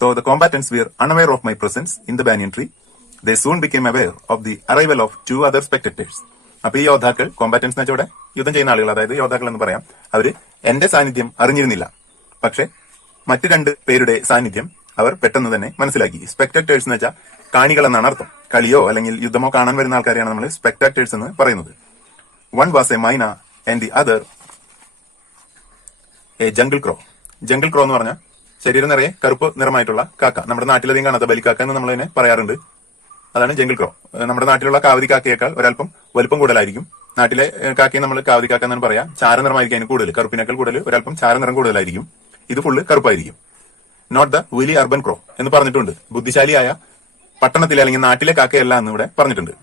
Though the combatants were unaware of my presence in the banyan tree, they soon became aware of the arrival of two other spectators. അപ്പൊ ഈ യോദ്ധാക്കൾ കോമ്പാറ്റൻസ് എന്ന് വെച്ചാൽ ഇവിടെ യുദ്ധം ചെയ്യുന്ന ആളുകൾ, അതായത് യോദ്ധാക്കൾ എന്ന് പറയാം, അവര് എന്റെ സാന്നിധ്യം അറിഞ്ഞിരുന്നില്ല. പക്ഷെ മറ്റു രണ്ട് പേരുടെ സാന്നിധ്യം അവർ പെട്ടെന്ന് തന്നെ മനസ്സിലാക്കി. സ്പെക്ടേറ്റേഴ്സ് എന്ന് വെച്ചാൽ കാണികൾ എന്നാണ് അർത്ഥം. കളിയോ അല്ലെങ്കിൽ യുദ്ധമോ കാണാൻ വരുന്ന ആൾക്കാരെയാണ് നമ്മൾ സ്പെക്ടാക്ടേഴ്സ് എന്ന് പറയുന്നത്. One was a myna and the other a jungle crow. Jungle crow എന്ന് പറഞ്ഞാൽ ശരീരം നിറയെ കറുപ്പ് നിറമായിട്ടുള്ള കാക്ക. നമ്മുടെ നാട്ടിലധികം കാണാത്ത ബലിക്കാക്ക എന്ന് നമ്മൾ അതിനെ പറയാറുണ്ട്. അതാണ് ജംഗിൾ ക്രോ. നമ്മുടെ നാട്ടിലുള്ള കാവതി കാക്കയേക്കാൾ ഒരല്പം വലുപ്പം കൂടുതലായിരിക്കും. നാട്ടിലെ കാക്കയെ നമ്മൾ കാവതി കാക്ക എന്നാണ് പറയാം. ചാരനിറമായിരിക്കും അതിന് കൂടുതൽ, കറുപ്പിനേക്കാൾ കൂടുതൽ ഒരല്പം ചാരനിറം കൂടുതലായിരിക്കും. ഇത് ഫുള്ള് കറുപ്പായിരിക്കും. Not the wily urban crow എന്ന് പറഞ്ഞിട്ടുണ്ട്. ബുദ്ധിശാലിയായ പട്ടണത്തിലെ അല്ലെങ്കിൽ നാട്ടിലെ കാക്കയല്ല എന്ന് ഇവിടെ പറഞ്ഞിട്ടുണ്ട്.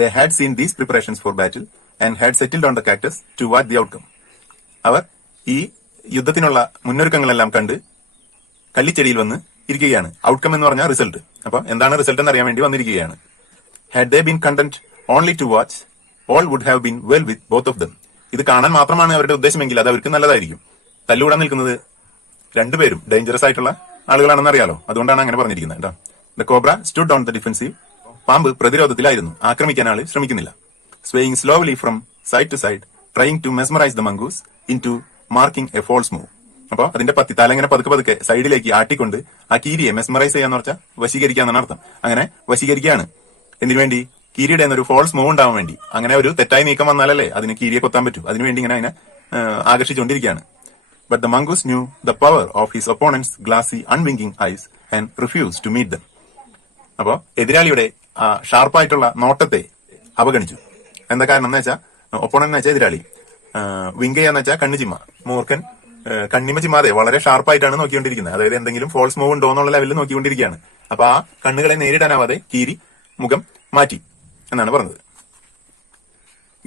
They had seen these preparations for battle and had settled on the cactus to watch the outcome. അവർ ഈ യുദ്ധത്തിനുള്ള മുന്നൊരുക്കങ്ങളെല്ലാം കണ്ട് കള്ളിച്ചെടിയിൽ വന്ന് ഇരിക്കുകയാണ്. ഔട്ട്കം എന്ന് പറഞ്ഞാൽ റിസൾട്ട്. അപ്പൊ എന്താണ് റിസൾട്ട് എന്ന് അറിയാൻ വേണ്ടി വന്നിരിക്കുകയാണ്. Had they been content only to watch, all would have been well with both of them. ഇത് കാണാൻ മാത്രമാണ് അവരുടെ ഉദ്ദേശമെങ്കിൽ അത് അവർക്ക് നല്ലതായിരിക്കും. തല്ലുകൂടാൻ നിൽക്കുന്നത് രണ്ടുപേരും ഡേഞ്ചറസ് ആയിട്ടുള്ള ആളുകളാണെന്ന് അറിയാലോ, അതുകൊണ്ടാണ് അങ്ങനെ പറഞ്ഞിരിക്കുന്നത് കേട്ടോ. The cobra stood on the defensive. പാമ്പ് പ്രതിരോധത്തിലായിരുന്നു, ആക്രമിക്കാൻ ആള് ശ്രമിക്കുന്നില്ല. Swaying slowly from side to side, trying to mesmerize the mongoose into marking a false move. അപ്പൊ അതിന്റെ തലങ്ങനെ പതുക്കെ പതുക്കെ സൈഡിലേക്ക് ആട്ടിക്കൊണ്ട് ആ കീരിയെ മെസ്മറൈസ് ചെയ്യാന്ന് വെച്ചാൽ വശീകരിക്കാന്നാണ് അർത്ഥം. അങ്ങനെ വശീകരിക്കുകയാണ്. എന്തിനു വേണ്ടി? കീരിയുടെ എന്നൊരു ഫോൾസ് മൂവ് ഉണ്ടാവാൻ വേണ്ടി. അങ്ങനെ ഒരു തെറ്റായി നീക്കം വന്നാലല്ലേ അതിന് കീരിയെ കൊത്താൻ പറ്റൂ. അതിനുവേണ്ടി ഇങ്ങനെ അതിനെ ആകർഷിച്ചുകൊണ്ടിരിക്കുകയാണ്. But the mongoose knew the power of his opponent's glassy, unwinking eyes and refused to meet them. അപ്പോ എതിരാളിയുടെ ഷാർപ്പായിട്ടുള്ള നോട്ടത്തെ അവഗണിച്ചു. എന്താ കാരണം എന്ന് വെച്ചാൽ, ഒപ്പോണന്റ് എന്ന് വെച്ചാൽ എതിരാളി, വിങ്ക് ചെയ്യാന്ന് വെച്ചാൽ കണ്ണുചിമ്മ. മൂർഖൻ കണ്ണിമ ചിമ്മാതെ വളരെ ഷാർപ്പായിട്ടാണ് നോക്കിക്കൊണ്ടിരിക്കുന്നത്. അതായത് എന്തെങ്കിലും ഫോൾസ് മൂവ് ഉണ്ടോ എന്നുള്ള ലെവലിൽ നോക്കിക്കൊണ്ടിരിക്കുകയാണ്. അപ്പൊ ആ കണ്ണുകളെ നേരിടാനാവാതെ കീരി മുഖം മാറ്റി എന്നാണ് പറഞ്ഞത്.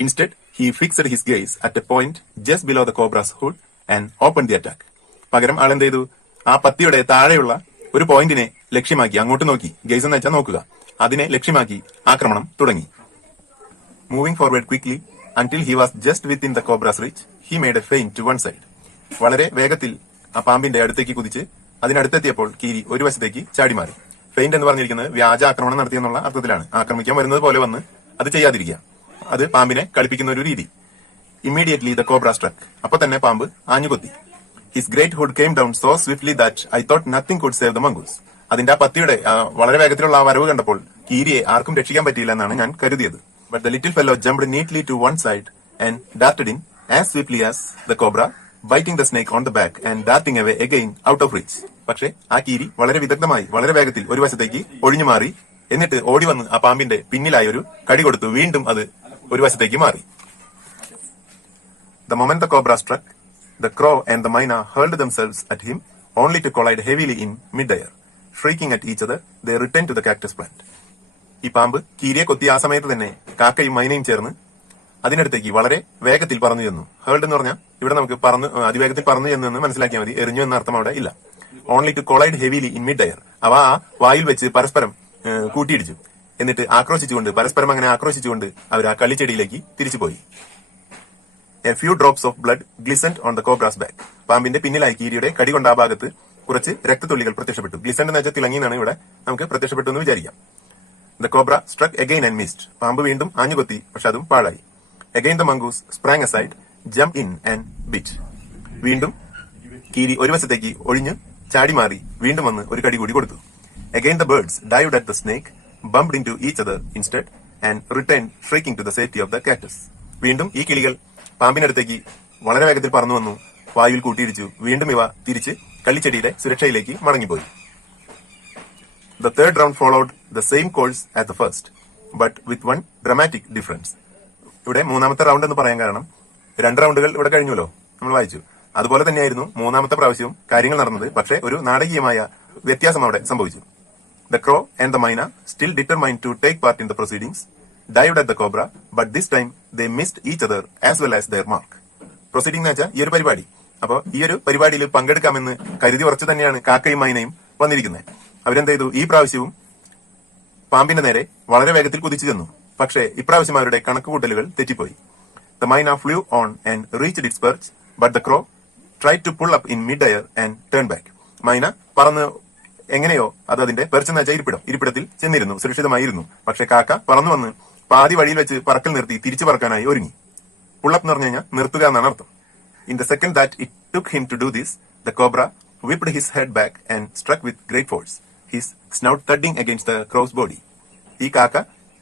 Instead he fixed his gaze at a point just below the cobra's hood and opened the attack. പകരം ആളെന്ത് ചെയ്തു? ആ പത്തിയുടെ താഴെയുള്ള ഒരു പോയിന്റിനെ ലക്ഷ്യമാക്കി അങ്ങോട്ട് നോക്കി. ഗെയ്സ് എന്ന് വെച്ചാൽ നോക്കുക. അതിനെ ലക്ഷ്യമാക്കി ആക്രമണം തുടങ്ങി. Moving forward quickly until he was just within the cobra's reach, he made a feint to one side. വളരെ വേഗത്തിൽ ആ പാമ്പിന്റെ അടുത്തേക്ക് കുതിച്ച് അതിനടുത്തെത്തിയപ്പോൾ കീരി ഒരു വശത്തേക്ക് ചാടി മാറി. ഫെയിന്റ് എന്ന് പറഞ്ഞിരിക്കുന്നത് വ്യാജ ആക്രമണം നടത്തിയെന്നുള്ള അർത്ഥത്തിലാണ്. ആക്രമിക്കാൻ വരുന്നത് പോലെ വന്ന് അത് ചെയ്യാതിരിക്കുക. അത് പാമ്പിനെ കളിപ്പിക്കുന്ന ഒരു രീതി. Immediately the cobra struck. അപ്പൊ തന്നെ പാമ്പ് ആഞ്ഞുകൊത്തി. His great hood came down so swiftly that I thought nothing could save the mongoose. അതിന്റെ ആ പത്തിയുടെ വളരെ വേഗത്തിലുള്ള ആ വരവ് കണ്ടപ്പോൾ കീരിയെ ആർക്കും രക്ഷിക്കാൻ പറ്റിയില്ല എന്നാണ് ഞാൻ കരുതിയത്. But the little fellow jumped neatly to one side and darted in as swiftly as the cobra, biting the snake on the back and darting away again out of reach. പക്ഷേ ആ കീരി വളരെ വിദഗ്ധമായി വളരെ വേഗത്തിൽ ഒരു വശത്തേക്ക് ഒഴിഞ്ഞു മാറി. എന്നിട്ട് ഓടി വന്ന് ആ പാമ്പിന്റെ പിന്നിലായി ഒരു കടി കൊടുത്തു. വീണ്ടും അത് ഒരു വശത്തേക്ക് മാറി. The moment the cobra struck, the crow and the myna hurled themselves at him, only to collide heavily in mid-air. Shrieking at each other, they returned to the cactus plant. ഈ പാമ്പ് കീരിയെ കൊത്തി ആ സമയത്ത് തന്നെ കാക്കയും മൈനയും ചേർന്ന് അതിനടുത്തേക്ക് വളരെ വേഗത്തിൽ പറന്നു ചെന്നു. ഹേൾഡ് എന്ന് പറഞ്ഞാൽ ഇവിടെ നമുക്ക് അതിവേഗത്തിൽ പറന്നു ചെന്നു മനസ്സിലാക്കിയാൽ മതി. എറിഞ്ഞു എന്ന അർത്ഥം അവിടെ ഇല്ല. Only to collide heavily in mid air. അവ ആ വായിൽ വെച്ച് പരസ്പരം കൂട്ടിയിടിച്ചു. എന്നിട്ട് ആക്രോശിച്ചുകൊണ്ട് പരസ്പരം അങ്ങനെ ആക്രോശിച്ചുകൊണ്ട് അവർ ആ കളിച്ചെടിയിലേക്ക് തിരിച്ചുപോയി. A few drops of blood glistened on the cobra's back. പാമ്പിന്റെ പിന്നിലായി കീരിയുടെ കടി കൊണ്ട ആ ഭാഗത്ത് കുറച്ച് രക്തത്തുള്ളികൾ പ്രത്യക്ഷപ്പെട്ടു. ഗ്ലിസൻഡ് എന്ന് വെച്ചാൽ തിളങ്ങി എന്നാണ് ഇവിടെ നമുക്ക് പ്രത്യക്ഷപ്പെട്ടു എന്ന് വിചാരിക്കാം. The cobra struck again and missed. പാമ്പ് വീണ്ടും ആഞ്ഞുകൊത്തി, പക്ഷെ അതും പാഴായി. Again the mongoose sprang aside, jumped in and bit. വീണ്ടും കീരി ഒരു വശത്തേക്ക് ഒഴിഞ്ഞ് ചാടി മാറി വീണ്ടും വന്ന് ഒരു കടി കൂടി കൊടുത്തു. Again the birds dived at the snake, bumped into each other instead and returned shrieking to the safety of the cactus. വീണ്ടും ഈ കിളികൾ പാമ്പിനടുത്തേക്ക് വളരെ വേഗത്തിൽ പറന്നു വന്നു, വായുവിൽ കൂട്ടിയിടിച്ചു. വീണ്ടും ഇവ തിരിച്ച് കള്ളിച്ചെടിയിലെ സുരക്ഷയിലേക്ക് മടങ്ങിപ്പോയി. The third round followed the same course as the first, but with one dramatic difference. ഇവിടെ മൂന്നാമത്തെ റൗണ്ട് എന്ന് പറയാൻ കാരണം 2 റൗണ്ടുകൾ ഇവിടെ കഴിഞ്ഞല്ലോ, നമ്മൾ വായിച്ചു. അതുപോലെ തന്നെയായിരുന്നു മൂന്നാമത്തെ പ്രാവശ്യവും കാര്യങ്ങൾ നടന്നത്. പക്ഷേ ഒരു നാടകീയമായ വ്യത്യാസം അവിടെ സംഭവിച്ചു. The crow and the myna, still determined to take part in the proceedings, dived at the cobra, but this time they missed each other as well as their mark. Proceeding എന്ന് വെച്ചാൽ ഈ ഒരു പരിപാടി. അപ്പൊ ഈ ഒരു പരിപാടിയിൽ പങ്കെടുക്കാമെന്ന് കരുതി ഉറച്ചു തന്നെയാണ് കാക്കയും മൈനയും വന്നിരിക്കുന്നത്. അവരെന്ത് ചെയ്തു? ഈ പ്രാവശ്യവും പാമ്പിന്റെ നേരെ വളരെ വേഗത്തിൽ കുതിച്ചു ചെന്നു. പക്ഷേ ഇപ്രാവശ്യം അവരുടെ കണക്കുകൂട്ടലുകൾ തെറ്റിപ്പോയി. The myna flew on and reached its perch, but the crow tried to pull up in mid-air and turn back. മൈന പറന്ന് എങ്ങനെയോ അത് അതിന്റെ പെർച്ചെന്ന് വെച്ച ഇരിപ്പിടത്തിൽ ചെന്നിരുന്നു, സുരക്ഷിതമായിരുന്നു. പക്ഷെ കാക്ക പറന്നു വന്ന് പാതി വഴിയിൽ വെച്ച് പറക്കൽ നിർത്തി തിരിച്ചു പറക്കാനായി ഒരുങ്ങി. പുള്ളപ്പ് എന്ന് പറഞ്ഞു കഴിഞ്ഞാൽ നിർത്തുക എന്നാണ് അർത്ഥം. In the second that it took him to do this, the cobra whipped his head back and struck with great force, his snout thudding against the crow's body. ഈ കാക്ക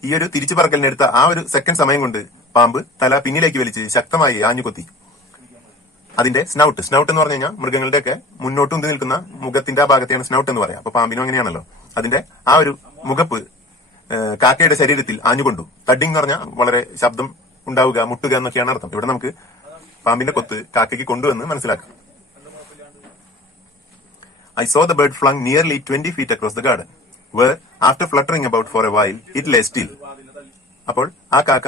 ഈ ഒരു തിരിച്ചു പറക്കലിനെടുത്ത ആ ഒരു സെക്കൻഡ് സമയം കൊണ്ട് പാമ്പ് തല പിന്നിലേക്ക് വലിച്ച് ശക്തമായി ആഞ്ഞുകൊത്തി. അതിന്റെ സ്നൗട്ട് എന്ന് പറഞ്ഞു കഴിഞ്ഞാൽ മൃഗങ്ങളുടെയൊക്കെ മുന്നോട്ട് ഉന്തി നിൽക്കുന്ന മുഖത്തിന്റെ ആ ഭാഗത്തെയാണ് സ്നൗട്ട് എന്ന് പറയാം. അപ്പൊ പാമ്പിനും അങ്ങനെയാണല്ലോ. അതിന്റെ ആ ഒരു മുഖപ്പ് കാക്കയുടെ ശരീരത്തിൽ ആഞ്ഞുകൊണ്ടു. തഡിങ് എന്ന് പറഞ്ഞാൽ വളരെ ശബ്ദം ഉണ്ടാവുക, മുട്ടുക എന്നൊക്കെയാണ് അർത്ഥം. ഇവിടെ നമുക്ക് പാമ്പിന്റെ കൊത്ത് കാക്കയ്ക്ക് കൊണ്ടുവന്ന് മനസ്സിലാക്കാം. I saw the bird flung nearly 20 feet across the garden, where, after fluttering about for a while, it lay still. അപ്പോൾ ആ കാക്ക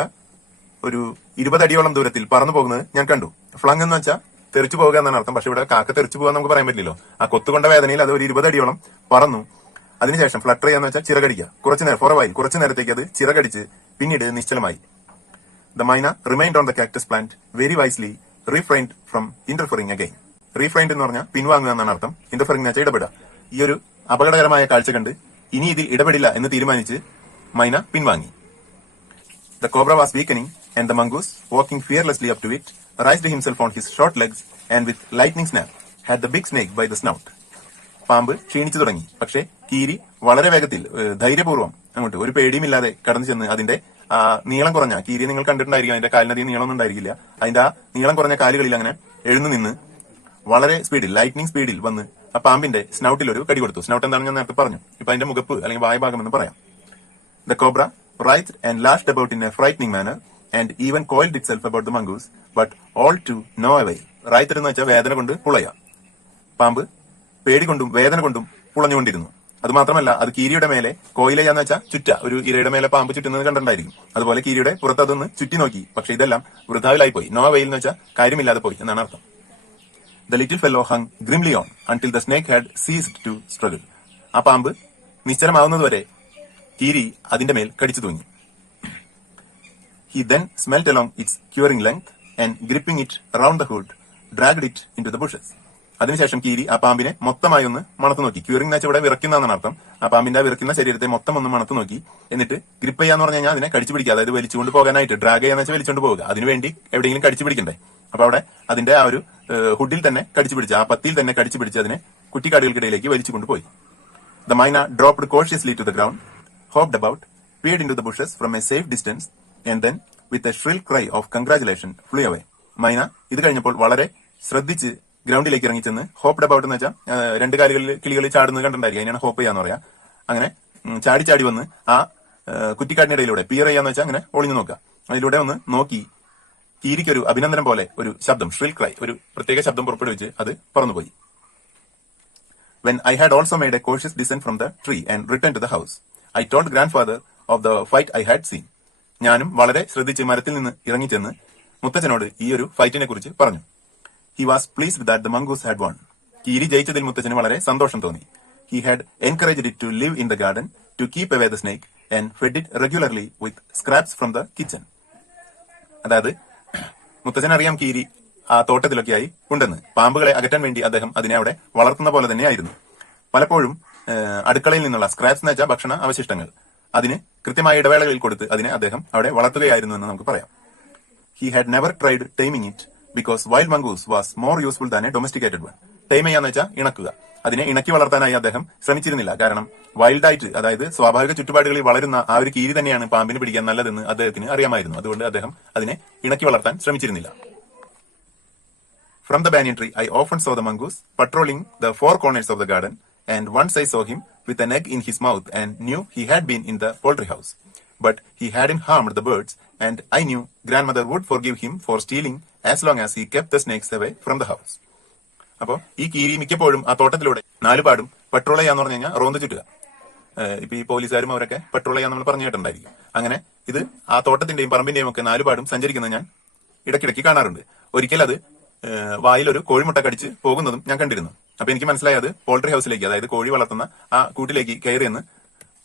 ഒരു 20 അടിയോളം ദൂരത്തിൽ പറന്നു പോകുന്നത് ഞാൻ കണ്ടു. ഫ്ലങ് എന്ന് വെച്ചാൽ തെറിച്ചു പോകുക എന്നാണ് അർത്ഥം. പക്ഷെ ഇവിടെ കാക്ക തെറിച്ചു പോകാൻ നമുക്ക് പറയാൻ പറ്റില്ലല്ലോ. ആ കൊത്തുകൊണ്ട വേദനയിൽ അത് ഒരു 20 അടിയോളം പറന്നു. അതിനുശേഷം ഫ്ലട്ടർ ചെയ്യാന്ന് വെച്ചാൽ ചിറകടിക്കുക. കുറച്ചു നേരം ഫോറവായി കുറച്ചു നേരത്തേക്ക് അത് ചിറകടിച്ച് പിന്നീട് നിശ്ചലമായി. The myna remained on the cactus plant very wisely, refrained from interfering again. Refined എന്ന് പറഞ്ഞാൽ പിൻവാങ്ങുക എന്നാണ് അർത്ഥം. ഇന്റർഫറിംഗ് എന്ന് വെച്ചാൽ ഇടപെടുക. ഈ ഒരു അപകടകരമായ കാഴ്ച കണ്ട് ഇനി ഇതിൽ ഇടപെടില്ല എന്ന് തീരുമാനിച്ച് മൈന പിൻവാങ്ങി. The cobra was weakening and the mongoose, walking fearlessly up to it, raised himself on his short legs and with lightning snap had the big snake by the snout. പാമ്പ് ക്ഷീണിച്ചു തുടങ്ങി. പക്ഷേ കീരി വളരെ വേഗത്തിൽ ധൈര്യപൂർവ്വം അങ്ങോട്ട് ഒരു പേടിയുമില്ലാതെ കടന്നു ചെന്ന് അതിന്റെ നീളം കുറഞ്ഞ കീരി നിങ്ങൾ കണ്ടിട്ടുണ്ടായിരിക്കും. അതിന്റെ കാലിനധികം നീളമൊന്നും ഉണ്ടായിരിക്കില്ല. അതിന്റെ ആ നീളം കുറഞ്ഞ കാലുകളിൽ അങ്ങനെ എഴുന്നു നിന്ന് വളരെ സ്പീഡിൽ ലൈറ്റ്നിങ് സ്പീഡിൽ വന്ന് ആ പാമ്പിന്റെ സ്നൗട്ടിൽ ഒരു കടി കൊടുത്തു. സ്നൗട്ട് എന്താണെന്ന് ഞാൻ നേരത്തെ പറഞ്ഞു. ഇപ്പൊ അതിന്റെ മുഖപ്പ് അല്ലെങ്കിൽ വായഭാഗം എന്ന് പറയാം. The cobra writhed and lashed about in a frightening manner and even coiled itself about the mongoose, but all to no avail. writhed എന്ന് വെച്ചാൽ വേദന കൊണ്ട് പുളയ. പാമ്പ് പേടി കൊണ്ടും വേദന കൊണ്ടും പുളഞ്ഞുകൊണ്ടിരുന്നു. അത് മാത്രമല്ല അത് കീരിയുടെ മേലെ കോയിലയാന്ന് വെച്ചാൽ ചുറ്റ, ഒരു ഇരയുടെ മേലെ പാമ്പ് ചുറ്റുന്നത് കണ്ടിട്ടുണ്ടായിരിക്കും. അതുപോലെ കീരിയുടെ പുറത്ത് അതൊന്ന് ചുറ്റി നോക്കി. പക്ഷെ ഇതെല്ലാം വൃഥാവിലായി പോയി. നോ അവയിൽ എന്ന് വെച്ചാൽ കാര്യമില്ലാതെ പോയി എന്നാണ് അർത്ഥം. The little fellow hung grimly on until the snake had ceased to struggle. ആ പാമ്പ് നിശ്ചലമാവുന്നതുവരെ കീരി അതിന്റെ മേൽ കടിച്ചു തൂങ്ങി. He then smelt along its curing length and gripping it round the hood, dragged it into the bushes. അതിനുശേഷം കീരി ആ പാമ്പിനെ മൊത്തമായി ഒന്ന് മണത്തു നോക്കി. ക്യൂറിംഗ് എന്ന് വെച്ചാൽ ഇവിടെ വിറയ്ക്കുന്നതാണ് അർത്ഥം. ആ പാമ്പിന്റെ വിറയ്ക്കുന്ന ശരീരത്തെ മൊത്തം ഒന്ന് മണത്തു നോക്കി. എന്നിട്ട് ഗ്രിപ്പ് ചെയ്യാന്ന് പറഞ്ഞു കഴിഞ്ഞാൽ അതിനെ കടിച്ചു പിടിക്കുക, അതായത് വലിച്ചുകൊണ്ട് പോകാനായിട്ട്. ഡ്രാഗ് ചെയ്യാന്ന് വെച്ചാൽ വലിച്ചുകൊണ്ട് പോകുക. അതിനുവേണ്ടി എവിടെയെങ്കിലും കടിച്ചു പിടിക്കണ്ടേ. അപ്പൊ അവിടെ അതിന്റെ ആ ഒരു ഹുഡിൽ തന്നെ കടിച്ചു പിടിച്ച്, ആ പത്തിയിൽ തന്നെ കടിച്ചു പിടിച്ച് അതിനെ കുറ്റിക്കാടുകൾക്കിടയിലേക്ക് വലിച്ചു കൊണ്ടുപോയി. The myna dropped cautiously to the ground, hopped about, peered into the bushes from a safe distance, and then, with a shrill cry of congratulation, flew away. മൈന ഇത് കഴിഞ്ഞപ്പോൾ വളരെ ശ്രദ്ധിച്ച് ഗ്രൗണ്ടിലേക്ക് ഇറങ്ങിച്ചെന്ന് ഹോപ്ഡ് അബൌട്ട് എന്ന് വെച്ചാൽ രണ്ട് കാലുകളിൽ കിളികൾ ചാടുന്നത് കണ്ടിട്ടുണ്ടായിരിക്കും. അതിനാണ് ഹോപ്പ് ചെയ്യാന്ന് പറയാ. അങ്ങനെ ചാടി ചാടി വന്ന് ആ കുറ്റിക്കാടിനിടയിലൂടെ പിയർ ചെയ്യാന്ന് വെച്ചാൽ അങ്ങനെ ഒളിഞ്ഞു നോക്കുക. അതിലൂടെ ഒന്ന് നോക്കി കീരിക്കൊരു അഭിനന്ദനം പോലെ ഒരു ശബ്ദം, ഷ്രിൽ ക്രൈ, ഒരു പ്രത്യേക ശബ്ദം പുറപ്പെടുവിച്ച് അത് പറന്നുപോയി. When I had also made a cautious descent from the tree and returned to the house, I told grandfather of the fight I had seen. ഞാനും വളരെ ശ്രദ്ധിച്ച് മരത്തിൽ നിന്ന് ഇറങ്ങിച്ചെന്ന് മുത്തച്ഛനോട് ഈ ഒരു ഫൈറ്റിനെ കുറിച്ച് പറഞ്ഞു. He was pleased that the mongoose had won. കീരി ജയിച്ചതിൽ മുത്തച്ഛന് വളരെ സന്തോഷം തോന്നി. He had encouraged it to live in the garden, to keep away the snake, and fed it regularly with scraps from the kitchen. അതായത് മുത്തച്ഛൻ അറിയാം കീരി ആ തോട്ടത്തിലൊക്കെയായി ഉണ്ടെന്ന്. പാമ്പുകളെ അകറ്റാൻ വേണ്ടി അദ്ദേഹം അതിനെ അവിടെ വളർത്തുന്ന പോലെ തന്നെയായിരുന്നു. പലപ്പോഴും അടുക്കളയിൽ നിന്നുള്ള സ്ക്രാപ്സ് എന്ന് വെച്ചാൽ ഭക്ഷണ അവശിഷ്ടങ്ങൾ, അതിന് കൃത്യമായ ഇടവേളകളിൽ കൊടുത്ത് അതിനെ അദ്ദേഹം അവിടെ വളർത്തുകയായിരുന്നു എന്ന് നമുക്ക് പറയാം. He had never tried taming it because wild mongoose was more useful than a domesticated one. Time ചെയ്യാന്ന് വെച്ചാൽ ഇണക്കുക. അതിനെ ഇണക്കി വളർത്താനായി അദ്ദേഹം ശ്രമിച്ചിരുന്നില്ല. കാരണം വൈൽഡായിട്ട്, അതായത് സ്വാഭാവിക ചുറ്റുപാടുകളിൽ വളരുന്ന ആ ഒരു കീരി തന്നെയാണ് പാമ്പിന് പിടിക്കാൻ നല്ലതെന്ന് അദ്ദേഹത്തിന് അറിയാമായിരുന്നു. അതുകൊണ്ട് അദ്ദേഹം അതിനെ ഇണക്കി വളർത്താൻ ശ്രമിച്ചിരുന്നില്ല. From the banyan tree, I often saw the mongoose patrolling the four corners of the garden, and once I saw him with an egg in his mouth and knew he had been in the poultry house. But he hadn't harmed the birds, and I knew grandmother would forgive him for stealing as long as he kept the snakes away from the house. അപ്പോ ഈ കീരി മിക്കപ്പോഴും ആ തോട്ടത്തിലൂടെ നാലുപാടും petrol ചെയ്യാന്ന് പറഞ്ഞു കഴിഞ്ഞാൽ റോന്ത് ചുറ്റുക. ഇപ്പൊ ഈ പോലീസുകാരും അവരൊക്കെ പെട്രോൾ ചെയ്യാൻ നമ്മൾ പറഞ്ഞു കേട്ടിട്ടുണ്ടായിരിക്കും. അങ്ങനെ ഇത് ആ തോട്ടത്തിന്റെയും പറമ്പിന്റെയും ഒക്കെ നാലുപാടും സഞ്ചരിക്കുന്നത് ഞാൻ ഇടയ്ക്കിടയ്ക്ക് കാണാറുണ്ട്. ഒരിക്കൽ അത് വായിലൊരു കോഴിമുട്ട കടിച്ച് പോകുന്നതും ഞാൻ കണ്ടിരുന്നു. അപ്പൊ എനിക്ക് മനസ്സിലായി അത് പോൾട്രി ഹൗസിലേക്ക്, അതായത് കോഴി വളർത്തുന്ന ആ കൂട്ടിലേക്ക് കയറിയെന്ന്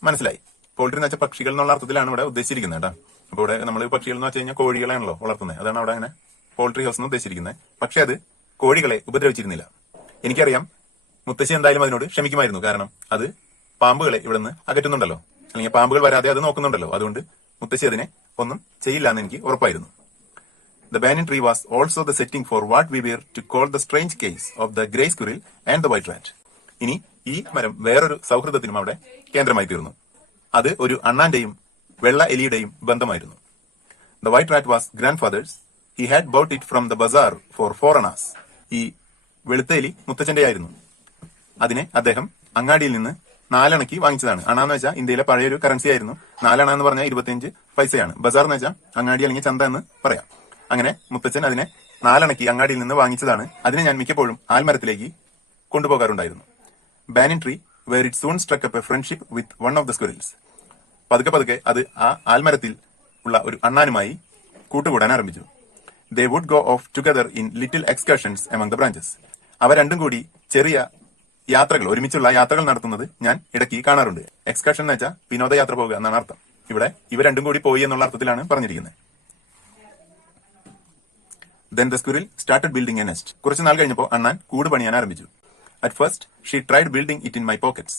മനസ്സിലായി. പോൾട്രി എന്ന് വെച്ചാൽ പക്ഷികൾ എന്നുള്ള അർത്ഥത്തിലാണ് ഇവിടെ ഉദ്ദേശിച്ചിരിക്കുന്നത് കേട്ടോ. അപ്പൊ ഇവിടെ നമ്മൾ പക്ഷികൾ എന്ന് വെച്ച് കഴിഞ്ഞാൽ കോഴികളാണല്ലോ വളർത്തുന്നത്. അതാണ് അവിടെ അങ്ങനെ പോൾട്രി ഹൗസ് എന്ന് ഉദ്ദേശിച്ചിരിക്കുന്നത്. പക്ഷെ അത് കോഴികളെ ഉപദ്രവിച്ചിരുന്നില്ല. എനിക്കറിയാം മുത്തശ്ശി എന്തായാലും അതിനോട് ക്ഷമിക്കുമായിരുന്നു. കാരണം അത് പാമ്പുകളെ ഇവിടെ നിന്ന് അകറ്റുന്നുണ്ടല്ലോ, അല്ലെങ്കിൽ പാമ്പുകൾ വരാതെ അത് നോക്കുന്നുണ്ടല്ലോ. അതുകൊണ്ട് മുത്തശ്ശി അതിനെ ഒന്നും ചെയ്യില്ല എന്ന് എനിക്ക് ഉറപ്പായിരുന്നു. The banyan tree was also the setting for what we were to call the strange case of the grey squirrel and the white rat. ഇനി ഈ മരം വേറൊരു സൗഹൃദത്തിനും അവിടെ കേന്ദ്രമായി തീർന്നു. അത് ഒരു അണ്ണാന്റെയും വെള്ള എലിയുടെയും ബന്ധമായിരുന്നു. The white rat was grandfather's. He had bought it from the bazaar for 4 annas. ഈ വെളുത്ത എലി മുത്തച്ഛന്റെ ആയിരുന്നു. അതിനെ അദ്ദേഹം അങ്ങാടിയിൽ നിന്ന് 4 അണയ്ക്ക് വാങ്ങിച്ചതാണ്. അണാന്ന് വെച്ചാൽ ഇന്ത്യയിലെ പഴയൊരു കറൻസി ആയിരുന്നു. 4 അണ എന്ന് പറഞ്ഞാൽ 25 പൈസയാണ്. ബസാർ എന്ന് വെച്ചാൽ അങ്ങാടി അല്ലെങ്കിൽ ചന്ത എന്ന് പറയാം. അങ്ങനെ മുത്തച്ഛൻ അതിനെ 4 അണയ്ക്ക് അങ്ങാടിയിൽ നിന്ന് വാങ്ങിച്ചതാണ്. അതിനെ ഞാൻ മിക്കപ്പോഴും ആൽമരത്തിലേക്ക് കൊണ്ടുപോകാറുണ്ടായിരുന്നു. Banyan tree where it soon struck up a friendship with one of the squirrels. പതുക്കെ പതുക്കെ അത് ആ ആൽമരത്തിൽ ഉള്ള ഒരു അണ്ണാനുമായി കൂട്ടുകൂടാൻ ആരംഭിച്ചു. They would go off together in little excursions among the branches. അവ രണ്ടും കൂടി ചെറിയ യാത്രകൾ, ഒരുമിച്ചുള്ള യാത്രകൾ നടത്തുന്നത് ഞാൻ ഇടയ്ക്ക് കാണാറുണ്ട്. എക്സ്കർഷൻ എന്ന് വെച്ചാൽ വിനോദയാത്ര പോകുക എന്നാണ് അർത്ഥം. ഇവിടെ ഇവ രണ്ടും കൂടി പോയി എന്നുള്ള അർത്ഥത്തിലാണ് പറഞ്ഞിരിക്കുന്നത്. Then the squirrel started building a nest. കുറച്ചു നാൾ കഴിഞ്ഞപ്പോൾ അണ്ണാൻ കൂട് പണിയാൻ ആരംഭിച്ചു. At first, she tried building it in my pockets.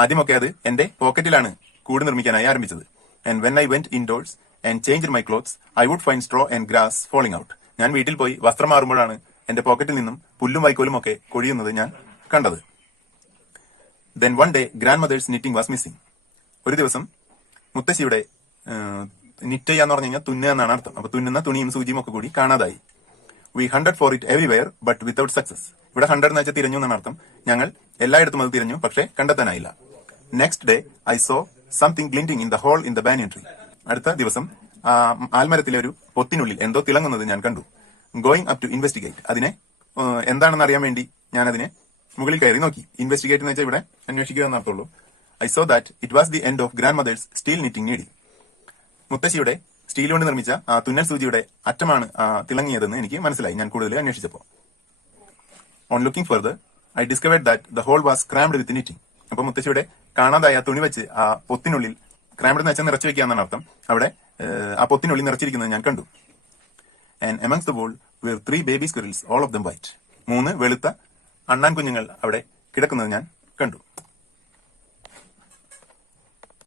ആദ്യമൊക്കെ അത് എന്റെ പോക്കറ്റിലാണ് കൂട് നിർമ്മിക്കാനായി ആരംഭിച്ചത്. And when I went indoors and changed my clothes, I would find straw and grass falling out. ഞാൻ വീട്ടിൽ പോയി വസ്ത്രം മാറുമ്പോഴാണ് എന്റെ പോക്കറ്റിൽ നിന്നും പുല്ലും വൈക്കോലും ഒക്കെ കൊഴിയുന്നത് ഞാൻ കണ്ടത്. Then one day, grandmother's knitting was missing. ഒരു ദിവസം മുത്തശ്ശിയുടെ നിറ്റ് ചെയ്യാന്ന് പറഞ്ഞു കഴിഞ്ഞാൽ തുന്നുക എന്നാണ് അർത്ഥം. അപ്പൊ തുന്നുന്ന തുണിയും സൂചിയും ഒക്കെ കൂടി കാണാതായി. We hunted for it everywhere, but without success. ഇവിടെ ഹണ്ടഡ് എന്ന് വെച്ചാൽ തിരഞ്ഞു എന്നാണ് അർത്ഥം. ഞങ്ങൾ എല്ലായിടത്തും അത് തിരഞ്ഞു, പക്ഷേ കണ്ടെത്താനായില്ല. Next day I saw something glinting in the hole in the banyan tree. അടുത്ത ദിവസം ആൽമരത്തിലെ ഒരു പൊത്തിനുള്ളിൽ എന്തോ തിളങ്ങുന്നത് ഞാൻ കണ്ടു. Going up to investigate. അതിനെ എന്താണെന്ന് അറിയാൻ വേണ്ടി ഞാൻ അതിനെ മുകളിൽ കയറി നോക്കി. ഇൻവെസ്റ്റിഗേറ്റ് എന്ന് വെച്ചാൽ ഇവിടെ അന്വേഷിക്കുക എന്നർത്ഥമുള്ളൂ. I saw that it was the end of grandmother's steel knitting needle. മുത്തശ്ശിയുടെ സ്റ്റീൽ കൊണ്ട് നിർമ്മിച്ച ആ തുന്നൽ സൂചിയുടെ അറ്റമാണ് തിളങ്ങിയതെന്ന് എനിക്ക് മനസ്സിലായി ഞാൻ കൂടുതൽ അന്വേഷിച്ചപ്പോൾ. On looking further I discovered that the hole was crammed with knitting. അപ്പൊ മുത്തശ്ശിയുടെ കാണാതായ തുണി വെച്ച് ആ പൊത്തിനുള്ളിൽ, ക്രാംഡ് എന്ന് വെച്ചാൽ നിറച്ചു വെക്കുക എന്നാണ് അർത്ഥം, അവിടെ ആ പൊത്തിനുള്ളിൽ നിറച്ചിരിക്കുന്നത് ഞാൻ കണ്ടു. And amongst the wool were 3 baby squirrels, all of them white. 3 വെളുത്ത അണ്ണാൻ കുഞ്ഞുങ്ങൾ അവിടെ കിടക്കുന്നത് ഞാൻ കണ്ടു.